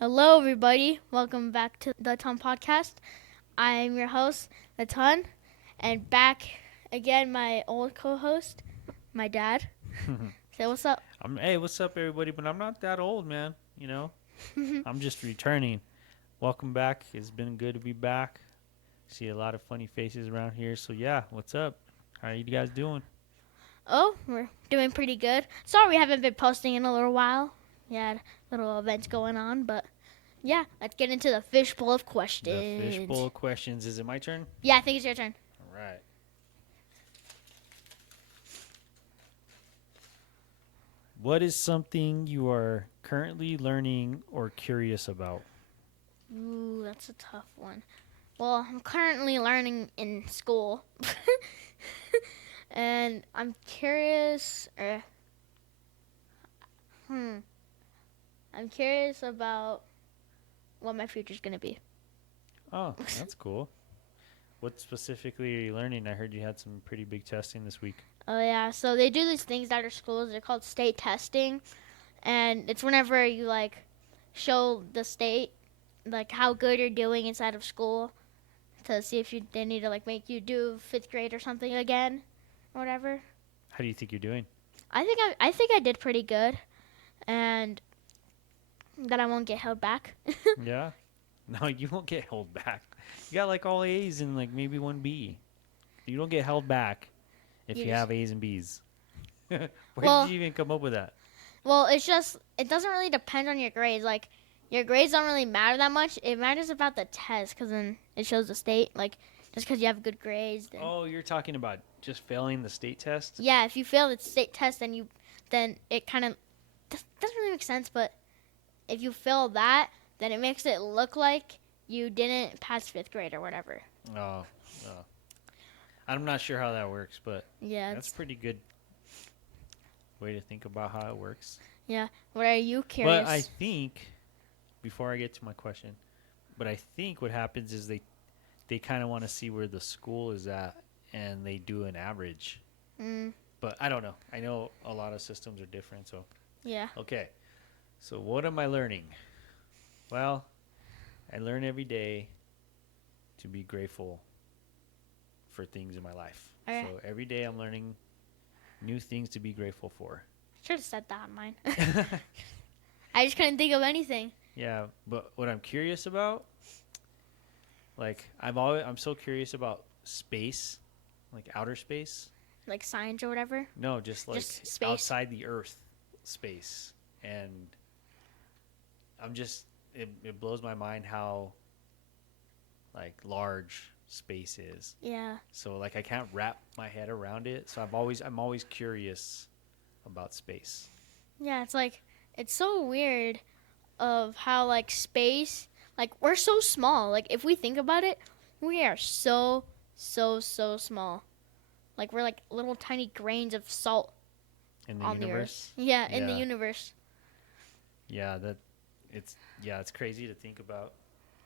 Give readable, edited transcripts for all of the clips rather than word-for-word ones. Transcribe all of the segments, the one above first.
Hello, everybody. Welcome back to the Ton Podcast. I'm your host, the Ton, and back again, my old co-host, my dad. Say what's up. Hey, what's up, everybody? But I'm not that old, man. I'm just returning. Welcome back. It's been good to be back. See a lot of funny faces around here. So yeah, what's up? How are you guys doing? Oh, we're doing pretty good. Sorry we haven't been posting in a little while. We had little events going on, but yeah, let's get into the fishbowl of The questions. fishbowl of questions. Is it my turn? Yeah, I think it's your turn. All right. What is something you are currently learning or curious about? Ooh, that's a tough one. Well, I'm currently learning in school. And I'm curious. I'm curious about what my future's gonna be. Oh, that's cool. What specifically are you learning? I heard you had some pretty big testing this week. Oh yeah, so they do these things at our schools. They're called state testing, and it's whenever you like show the state like how good you're doing inside of school to see if they need to like make you do fifth grade or something again, or whatever. How do you think you're doing? I think I did pretty good, and that I won't get held back. Yeah? No, you won't get held back. You got like all A's and like maybe one B. You don't get held back if You you just- have A's and B's. Where Well- did you even come up with that? Well, it doesn't really depend on your grades. Like your grades don't really matter that much. It matters about the test because then it shows the state. Like just because you have good grades, then Oh, you're talking about just failing the state test? yeah, if you fail the state test, then it kind of doesn't really make sense. But if you fail that, then it makes it look like you didn't pass fifth grade or whatever. Oh. I'm not sure how that works, but Yeah, that's pretty good way to think about how it works. what are you curious? But I think, before I get to my question, but I think what happens is they kind of want to see where the school is at and they do an average. But I don't know. I know a lot of systems are different, so Yeah. okay. So what am I learning? Well, I learn every day to be grateful for things in my life. Okay. So every day I'm learning new things to be grateful for. Should have said that on mine. I just couldn't think of anything. Yeah, but what I'm curious about, like I'm so curious about space, like outer space. Like science or whatever. No, just like Just space? outside the Earth space. And it blows my mind how like large space is. Yeah. So like I can't wrap my head around it. So I'm always curious about space. Yeah, it's so weird of how like space, like we're so small. Like if we think about it, we are so small. Like we're like little tiny grains of salt In the on universe. the earth. Yeah, in the Yeah. universe. Yeah, it's crazy to think about.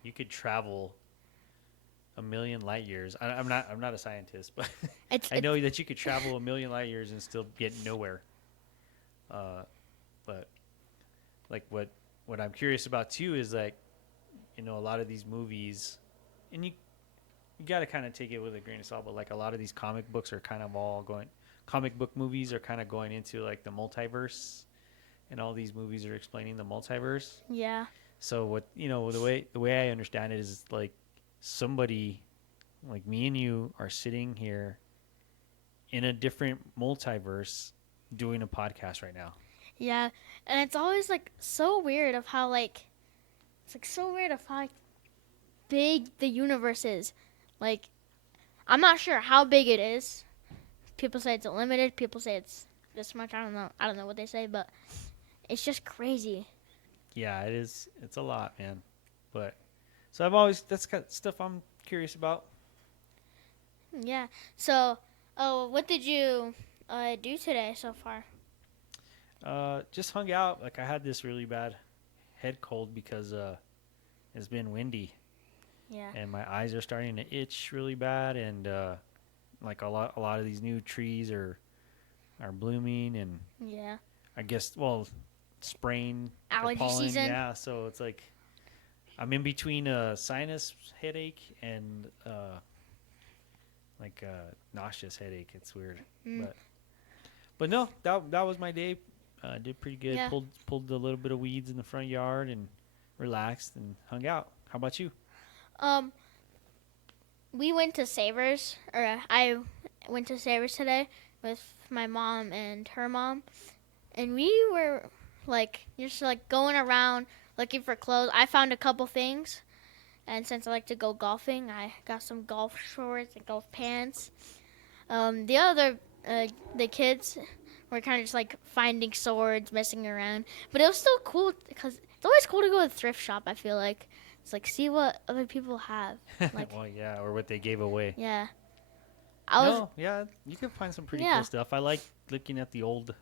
You could travel a million light years. I'm not a scientist, but It's I know that you could travel a million light years and still get nowhere. But like what I'm curious about too is like, a lot of these movies, and you got to kind of take it with a grain of salt. But like a lot of these comic books are kind of comic book movies are kind of going into like the multiverse, and all these movies are explaining the multiverse. yeah. So what the way I understand it is like somebody like me and you are sitting here in a different multiverse doing a podcast right now. Yeah. And it's always like so weird of how like it's like so weird of how like, big the universe is. Like I'm not sure how big it is. People say it's unlimited, people say it's this much. I don't know. I don't know what they say, but it's just crazy. Yeah, it is. It's a lot, man. But so that's kind of stuff I'm curious about. Yeah. So, what did you do today so far? Just hung out. Like I had this really bad head cold because it's been windy. Yeah. and my eyes are starting to itch really bad, and like a lot of these new trees are blooming, and Yeah. I guess spraying for Allergy pollen. season. Yeah, so it's like I'm in between a sinus headache and like a nauseous headache. It's weird, Mm. but no, that was my day. Did pretty good. Yeah. Pulled a little bit of weeds in the front yard and relaxed and hung out. How about you? Um, we went to Savers, or I went to Savers today with my mom and her mom, and we were like just like going around looking for clothes. I found a couple things, and since I like to go golfing, I got some golf shorts and golf pants. The other the kids were kind of just like finding swords, messing around, but it was still cool because it's always cool to go to a thrift shop. I feel like it's like see what other people have. Like Well, yeah, or what they gave away. yeah, I was No, yeah, you can find some pretty Yeah. cool stuff. I like looking at the old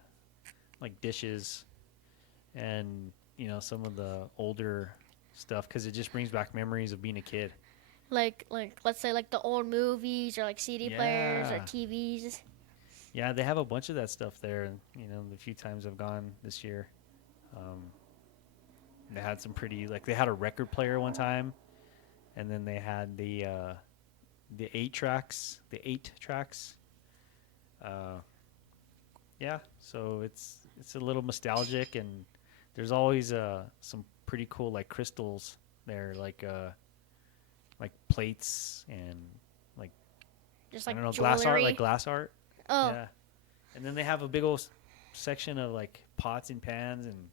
like dishes and some of the older stuff because it just brings back memories of being a kid. like let's say like the old movies or like CD players or Yeah. TVs. Yeah, they have a bunch of that stuff there. And the few times I've gone this year, um, they had some pretty like they had a record player one time, and then they had the eight tracks. Uh, yeah, so it's a little nostalgic, and there's always some pretty cool like crystals there, like plates and like Just I like don't know jewelry. glass art, like glass art. Oh, Yeah, and then they have a big old section of like pots and pans and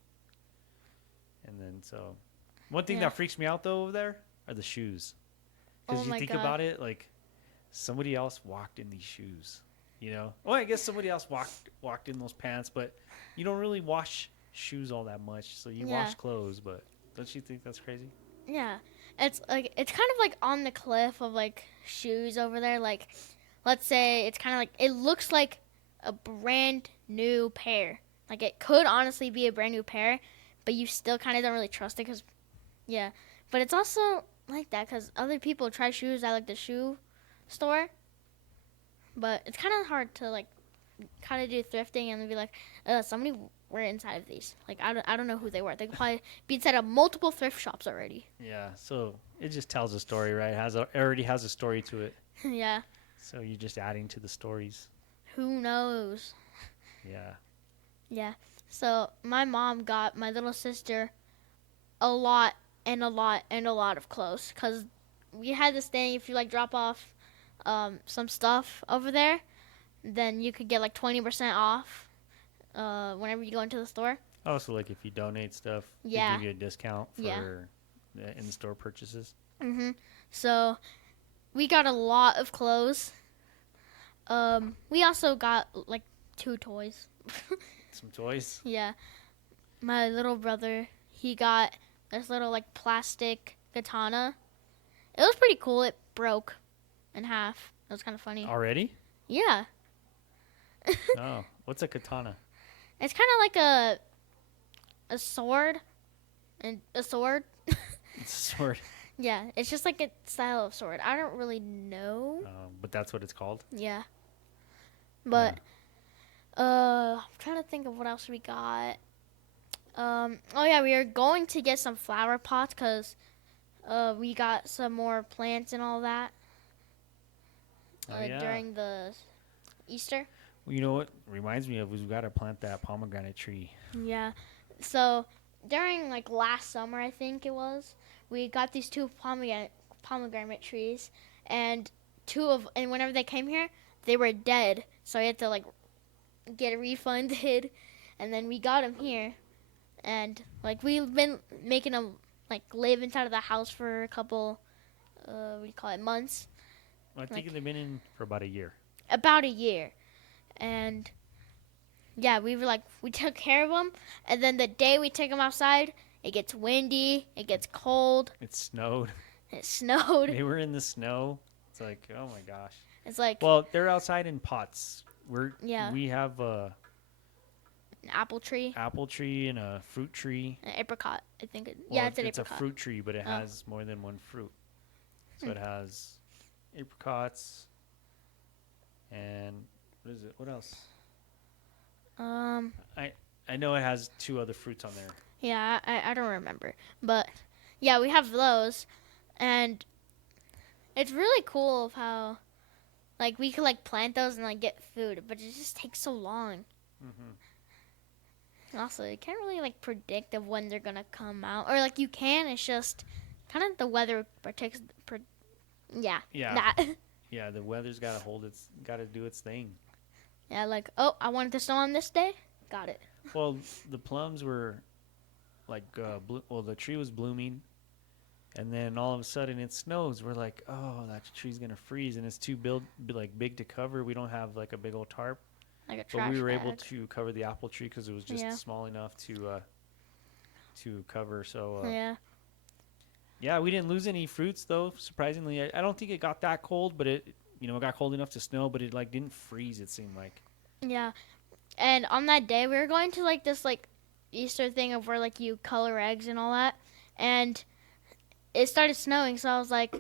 then so one thing Yeah. that freaks me out though over there are the shoes because Oh you my think God. about it like somebody else walked in these shoes, well I guess somebody else walked in those pants, but you don't really wash shoes all that much, so you Yeah. wash clothes, but don't you think that's crazy? yeah. It's like it's kind of like on the cliff of like shoes over there. Like, let's say it's kind of like it looks like a brand new pair. Like it could honestly be a brand new pair, but you still kind of don't really trust it because yeah. But it's also like that because other people try shoes at like the shoe store, but it's kind of hard to like kind of do thrifting and be like, somebody were inside of these. Like I don't know who they were. They could probably be inside of multiple thrift shops already. Yeah, so it just tells a story, right? It already has a story to it, Yeah. so you're just adding to the stories. Who knows? Yeah. Yeah. So my mom got my little sister a lot and a lot and a lot of clothes because we had this thing. If you like drop off some stuff over there, then you could get like 20% off whenever you go into the store. Also, like if you donate stuff, Yeah. they give you a discount for Yeah. the in-store purchases. So we got a lot of clothes. We also got like 2 toys. Some toys. Yeah. My little brother, he got this little like plastic katana. It was pretty cool. It broke in half. It was kind of funny. Already? Yeah. Oh, what's a katana? It's kind of like a sword and a sword. It's a sword. Yeah, it's just like a style of sword. I don't really know. But that's what it's called. Yeah. But I'm trying to think of what else we got. Oh yeah, we are going to get some flower pots because we got some more plants and all that Oh, yeah. during the Easter. Well, you know what reminds me of we've got to plant that pomegranate tree. Yeah. So during like last summer, I think it was, we got these 2 pomegranate trees, and and whenever they came here, they were dead. So I had to like get it refunded, and then we got them here, and like we've been making them like live inside of the house for a couple, what do you call it, months, Well, I think Like- they've been in for about a year. about a year, and yeah, we took care of them, and then the day we take them outside, it gets windy, it gets cold, It snowed. it snowed. They were in the snow. It's like, oh my gosh. It's like Well, they're outside in pots. Yeah. We have a an apple tree, apple tree and a fruit tree. an apricot. I think Well, it's an it's apricot. a fruit tree, but it Oh. has more than one fruit. So it has apricots and what is it? What else? Um, I know it has two other fruits on there. yeah, I don't remember, but yeah, we have those, and it's really cool of how like we could like plant those and like get food, but it just takes so long. Hmm. And also, you can't really like predict of when they're gonna come out, or like you can. It's just kind of the weather predicts. Yeah, Yeah, that. yeah. The weather's got to do its thing. Yeah, like oh, I wanted to snow on this day. Got it. Well, the plums were like, well, the tree was blooming, and then all of a sudden it snows. We're like, oh, that tree's gonna freeze, and it's too big to cover. We don't have like a big old tarp, Like a but trash we were bag. able to cover the apple tree because it was just Yeah. small enough to cover. So Yeah. yeah, we didn't lose any fruits though. Surprisingly, I don't think it got that cold, but it it got cold enough to snow, but it like didn't freeze. It seemed like. Yeah. And on that day, we were going to like this like Easter thing of where like you color eggs and all that, and it started snowing. So I was like,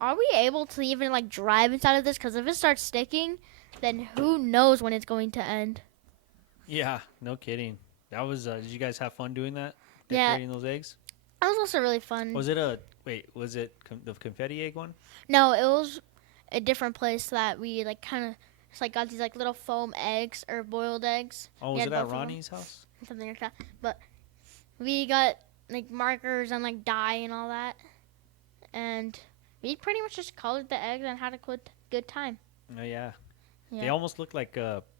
"Are we able to even like drive inside of this? Because if it starts sticking, then who knows when it's going to end." Yeah, no kidding. That was. Did you guys have fun doing that? Yeah. Decorating those eggs? That was also really fun. Was it a wait? Was it the confetti egg one? No, it was a different place that we like kind of just like got these like little foam eggs or boiled eggs. Oh, We was had it both at of them. Ronnie's house? Something like that. But we got like markers and like dye and all that, and we pretty much just colored the eggs and had a good time. Oh yeah. Yeah. They almost look like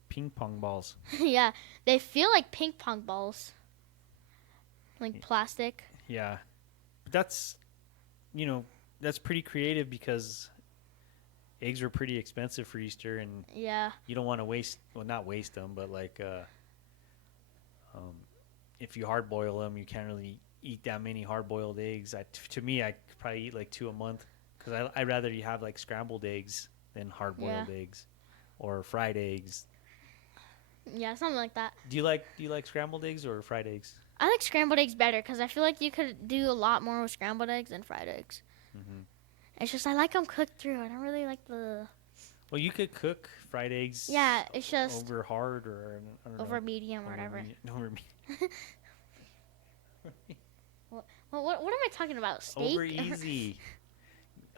ping pong balls. Yeah, they feel like ping pong balls, like plastic. Yeah, but that's pretty creative because eggs were pretty expensive for Easter, and Yeah, you don't want to not waste them, but like if you hard boil them, you can't really eat that many hard boiled eggs. To me, I could probably eat like 2 a month because I'd rather you have like scrambled eggs than hard boiled eggs or fried eggs. yeah, something like that. Do you like scrambled eggs or fried eggs? I like scrambled eggs better because I feel like you could do a lot more with scrambled eggs than fried eggs. Hmm. It's just I like them cooked through. I don't really like the Well, you could cook fried eggs. yeah. It's just Over hard or I don't over know. medium or whatever. Over Well, what am I talking about? Steak? over easy.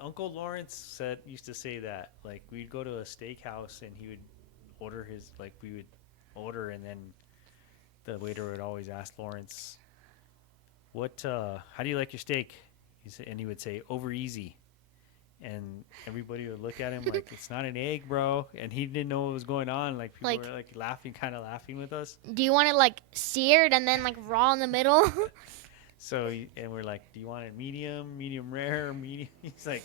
Uncle Lawrence used to say that like we'd go to a steakhouse and he would order we would order and then the waiter would always ask Lawrence, "What? How do you like your steak?" And he would say, "Over easy." And everybody would look at him like it's not an egg, bro. And he didn't know what was going on. Like people Like- were like kind of laughing with us. Do you want it like seared and then like raw in the middle? So and we're like, "Do you want it medium rare, medium?" He's like,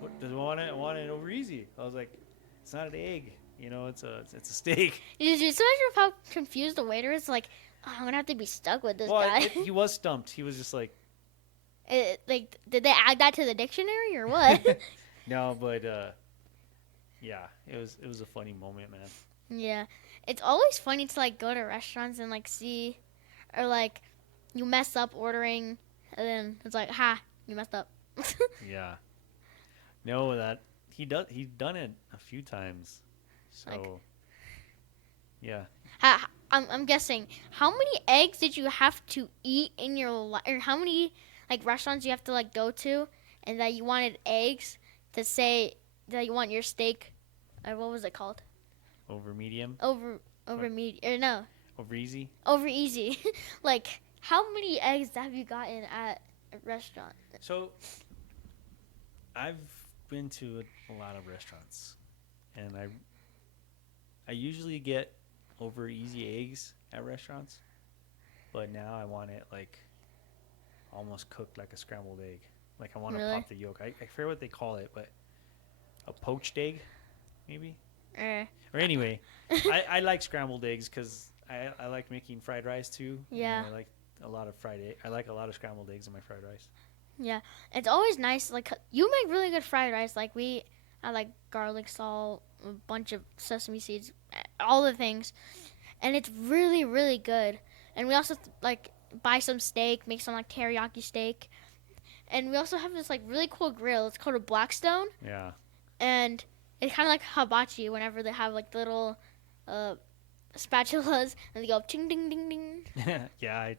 "What does I want it? I want it over easy." I was like, "It's not an egg, it's a steak." Did you imagine how confused the waiter is? Like, oh, I'm gonna have to be stuck with this guy. He was stumped. He was just like, Like, did they add that to the dictionary or what? "No," but yeah, it was a funny moment, man. Yeah, it's always funny to like go to restaurants and like see, or like you mess up ordering, and then it's like, ha, you messed up. Yeah, no, that he's done it a few times. So Like- yeah, I'm guessing, how many eggs did you have to eat in your life, or how many like restaurants you have to like go to, and that you wanted eggs to say that you want your steak, what was it called? over medium, Over What? medium, or no, over easy. over easy. Like, how many eggs have you gotten at a restaurant? So I've been to a lot of restaurants, and I usually get over easy eggs at restaurants, but now I want it like almost cooked like a scrambled egg. Like I want to Really? pop the yolk. I forget what they call it, but a poached egg, maybe. Or anyway, I like scrambled eggs because I like making fried rice too. and Yeah. I like a lot of I like a lot of scrambled eggs in my fried rice. Yeah, it's always nice. Like, you make really good fried rice. Like, I like garlic salt, a bunch of sesame seeds, all the things, and it's really, really good. And we also like buy some steak, make some like teriyaki steak, And we also have this like really cool grill. It's called a Blackstone, Yeah. and it's kind of like hibachi. Whenever they have like little uh, spatulas, and they go ching ding ding ding. Yeah,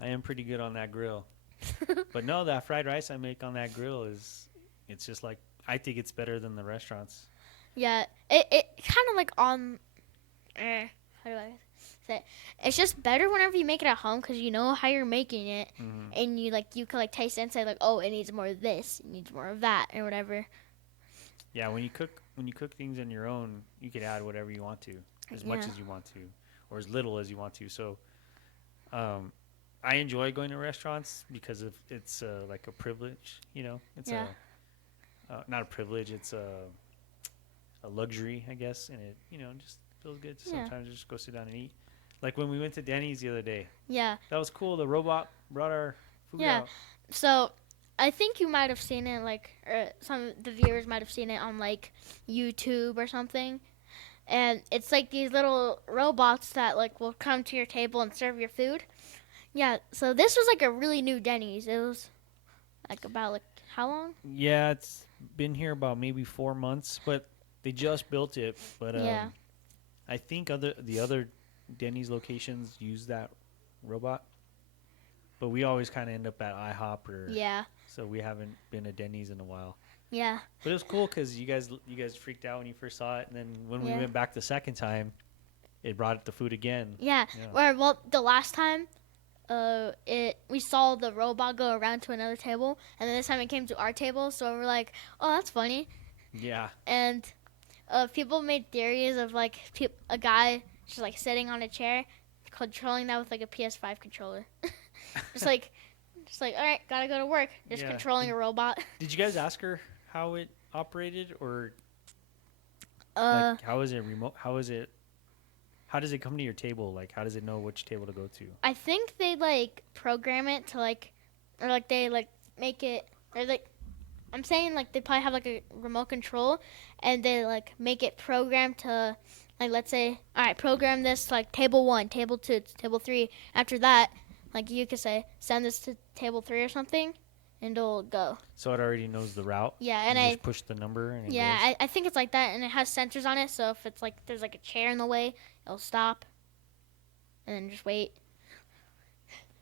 I am pretty good on that grill. But no, that fried rice I make on that grill it's just like, I think it's better than the restaurants. Yeah, it kind of like how do I say it? It's just better whenever you make it at home because you know how you're making it, Hmm. and you can like taste it and say like, oh, it needs more of this, it needs more of that, or whatever. Yeah, when you cook things on your own, you can add whatever you want to, as much Yeah. as you want to, or as little as you want to. So, um, I enjoy going to restaurants because of it's like a privilege. It's Yeah. not a privilege. It's a luxury, I guess, and it just feels good to Yeah. sometimes just go sit down and eat. Like when we went to Denny's the other day, Yeah. that was cool. The robot brought our food Yeah. out. So I think you might have seen it, like, or some of the viewers might have seen it on like YouTube or something. And it's like these little robots that like will come to your table and serve your food. Yeah. So this was like a really new Denny's. It was like about like how long? Yeah, it's been here about maybe 4 months, but they just built it. But Yeah. I think the other Denny's locations use that robot, but we always kind of end up at IHOP, or Yeah. so we haven't been to Denny's in a while. Yeah. But it was cool because you guys freaked out when you first saw it, and then when we Yeah. went back the second time, it brought the food again. Yeah. Yeah. Well, the last time, we saw the robot go around to another table, and then this time it came to our table. So we're like, oh, that's funny. Yeah. And people made theories of like a guy just like sitting on a chair, controlling that with like a PS5 controller. just like, all right, gotta go to work. Just Yeah. controlling a robot. Did you guys ask her how it operated, or Uh, like how is it remote? How does it come to your table? Like, how does it know which table to go to? I think they like program it to like, or like they like make it, or like, I'm saying like they probably have like a remote control, and they like make it programmed to, like, let's say, all right, program this to, like table 1, table 2, table 3. After that, like you could say send this to table 3 or something, and it'll go. So it already knows the route. Yeah, You and just push the number and it yeah, goes. I think it's like that, and it has sensors on it, so if it's like there's like a chair in the way, it'll stop, and then just wait.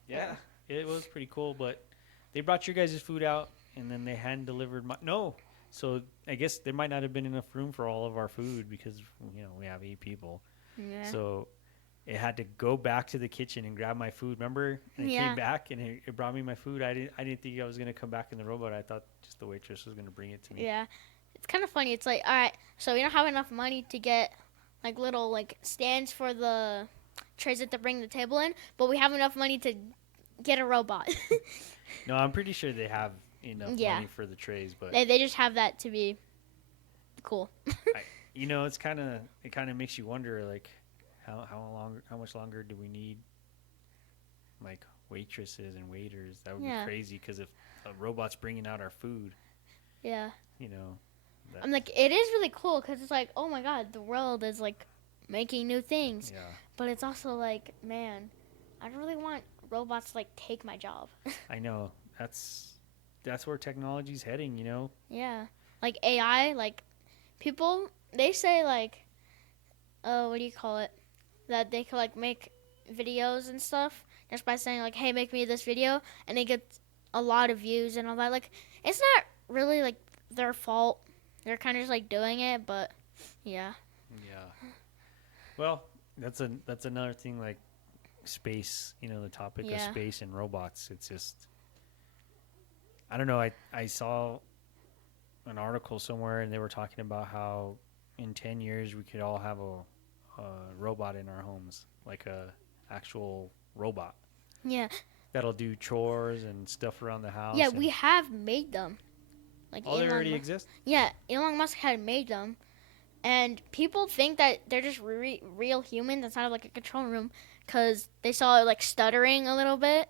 Yeah, it was pretty cool. But they brought your guys' food out, and then they hand delivered no. So I guess there might not have been enough room for all of our food because we have 8 people. Yeah. So it had to go back to the kitchen and grab my food. Remember? And it Yeah. came back and it brought me my food. I didn't think I was gonna come back in the robot. I thought just the waitress was gonna bring it to me. Yeah, it's kind of funny. It's like, all right, so we don't have enough money to get like little like stands for the trays that they bring the table in, but we have enough money to get a robot. No, I'm pretty sure they have enough Yeah. money for the trays, but they just have that to be cool. it kind of makes you wonder, like, how much longer do we need, like, waitresses and waiters? That would Yeah. be crazy because if a robot's bringing out our food, Yeah, you know. I'm like, it is really cool because it's like, oh my god, the world is like making new things, Yeah, but it's also like, man, I don't really want robots to like take my job. I know. That's where technology's heading. Yeah, like AI, like people they say like, what do you call it? That they can like make videos and stuff just by saying like, hey, make me this video, and they get a lot of views and all that. Like, it's not really like their fault. They're kind of just like doing it, but yeah, Yeah. Well, that's another thing, like space. The topic of Yeah. space and robots. It's just, I don't know. I saw an article somewhere, and they were talking about how in 10 years we could all have a robot in our homes, like a actual robot yeah, that'll do chores and stuff around the house. yeah. and- We have made them. Like Oh, they Elon already Mu- exist. Yeah, Elon Musk had made them, and people think that they're just real humans inside of like a control room because they saw it like stuttering a little bit,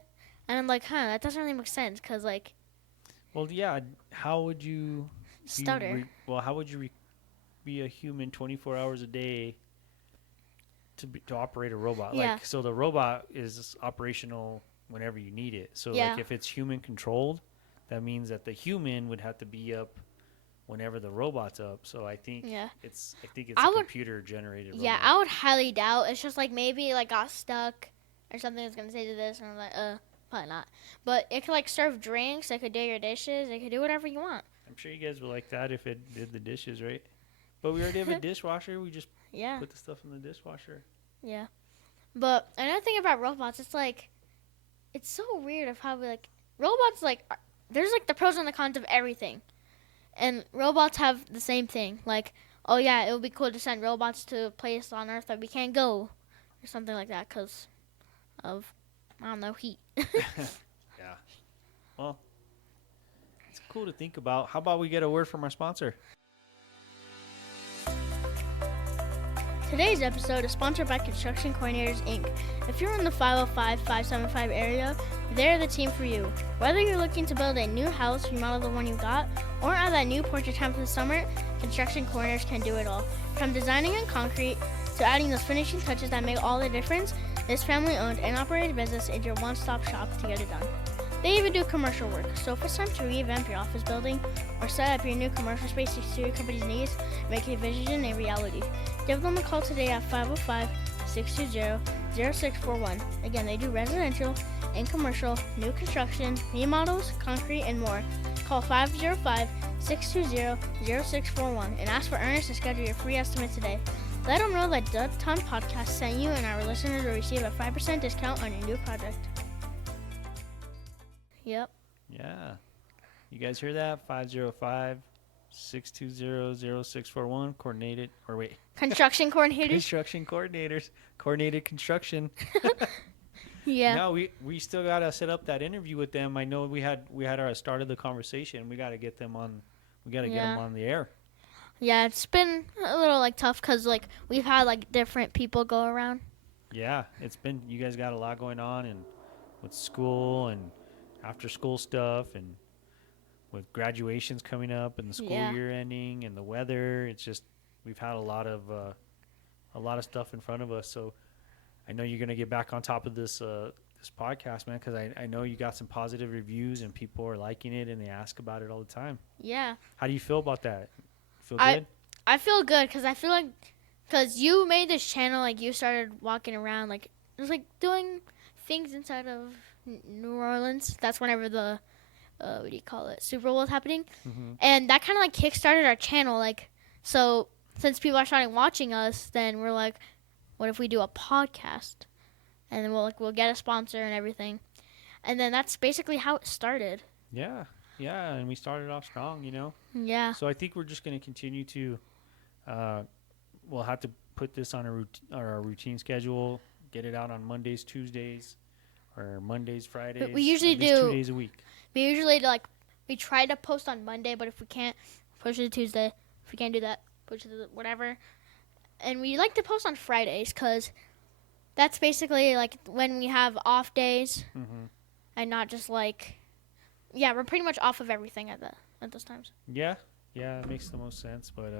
and I'm like, huh, that doesn't really make sense because like Well, yeah. How would you stutter. how would you be a human 24 hours a day to operate a robot? Yeah. Like, so the robot is operational whenever you need it. So Yeah. like if it's human controlled, that means that the human would have to be up whenever the robot's up. So I think Yeah. it's a I would- computer generated Yeah, robot. I would highly doubt. It's just like maybe like got stuck or something that's gonna say to this, and I'm like, probably not. But it could like serve drinks. It could do your dishes. It could do whatever you want. I'm sure you guys would like that if it did the dishes, right? But we already have a dishwasher. We just Yeah. put the stuff in the dishwasher. Yeah. But another thing about robots, it's like, it's so weird of how we like robots like there's like the pros and the cons of everything, and robots have the same thing. Like, oh yeah, it would be cool to send robots to a place on Earth that we can't go, or something like that, because of I don't know heat. Yeah. Well, it's cool to think about. How about we get a word from our sponsor? Today's episode is sponsored by Construction Coordinators, Inc. If you're in the 505-575 area, they're the team for you. Whether you're looking to build a new house, remodel the one you got, or add that new porch or time for the summer, Construction Coordinators can do it all. From designing in concrete to adding those finishing touches that make all the difference, this family-owned and operated business is your one-stop shop to get it done. They even do commercial work, so if it's time to revamp your office building or set up your new commercial space to suit your company's needs, make your vision a reality. Give them a call today at 505-620-0641. Again, they do residential and commercial, new construction, remodels, concrete, and more. Call 505-620-0641 and ask for Ernest to schedule your free estimate today. Let them know that The Ton Podcast sent you, and our listeners will receive a 5% discount on your new project. Yep. Yeah. You guys hear that? 505-620-0641. Coordinated, or wait. Construction coordinators. Construction coordinators. Coordinated construction. Yeah. No, we still got to set up that interview with them. I know we had our start of the conversation. We got to get them on. We got to get them on the air. Yeah, it's been a little like tough because like we've had like different people go around. Yeah, it's been. You guys got a lot going on, and with school and after school stuff, and with graduations coming up and the school year ending and the weather. It's just we've had a lot of stuff in front of us. So I know you're gonna get back on top of this this podcast, man, because I know you got some positive reviews and people are liking it and they ask about it all the time. Yeah. How do you feel about that? Feel good? I feel good because I feel like because you made this channel, like you started walking around, like it was like doing things inside of New Orleans. That's whenever the what do you call it, Super Bowl is happening. Mm-hmm. And that kind of like kickstarted our channel. Like, so since people are starting watching us, then we're like, what if we do a podcast? And then we'll get a sponsor and everything. And then that's basically how it started. Yeah, and we started off strong, you know. Yeah. So I think we're just going to continue to. We'll have to put this on our routine schedule. Get it out on Mondays, Tuesdays, or Mondays, Fridays. But we usually at least do 2 days a week. We usually like we try to post on Monday, but if we can't, push it to Tuesday. If we can't do that, push it to whatever. And we like to post on Fridays because that's basically like when we have off days, and not just like, yeah, we're pretty much off of everything at those times. Yeah, it makes the most sense. But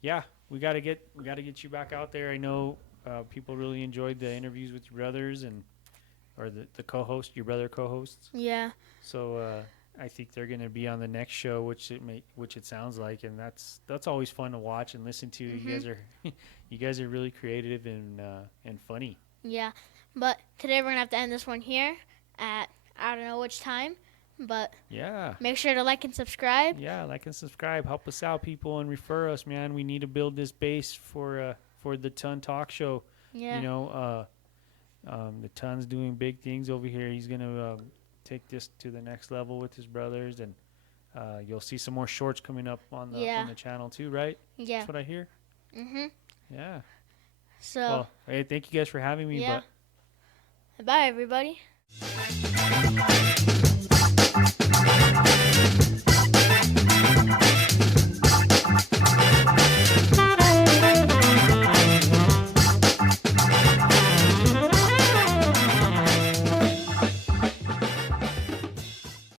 yeah, we gotta get you back out there. I know people really enjoyed the interviews with your brothers or the co-host, your brother co-hosts. Yeah. So I think they're gonna be on the next show, which it sounds like, and that's always fun to watch and listen to. You guys are really creative and funny. Yeah, but today we're gonna have to end this one here at I don't know which time, but yeah, make sure to like and subscribe. Yeah, like and subscribe. Help us out, people, and refer us, man. We need to build this base for the Ton Talk Show. Yeah. You know, the Ton's doing big things over here. He's gonna take this to the next level with his brothers, and you'll see some more shorts coming up on the channel too, right? Yeah. That's what I hear. Mhm. Yeah. So. Well, hey, thank you guys for having me. Yeah. But Bye, everybody.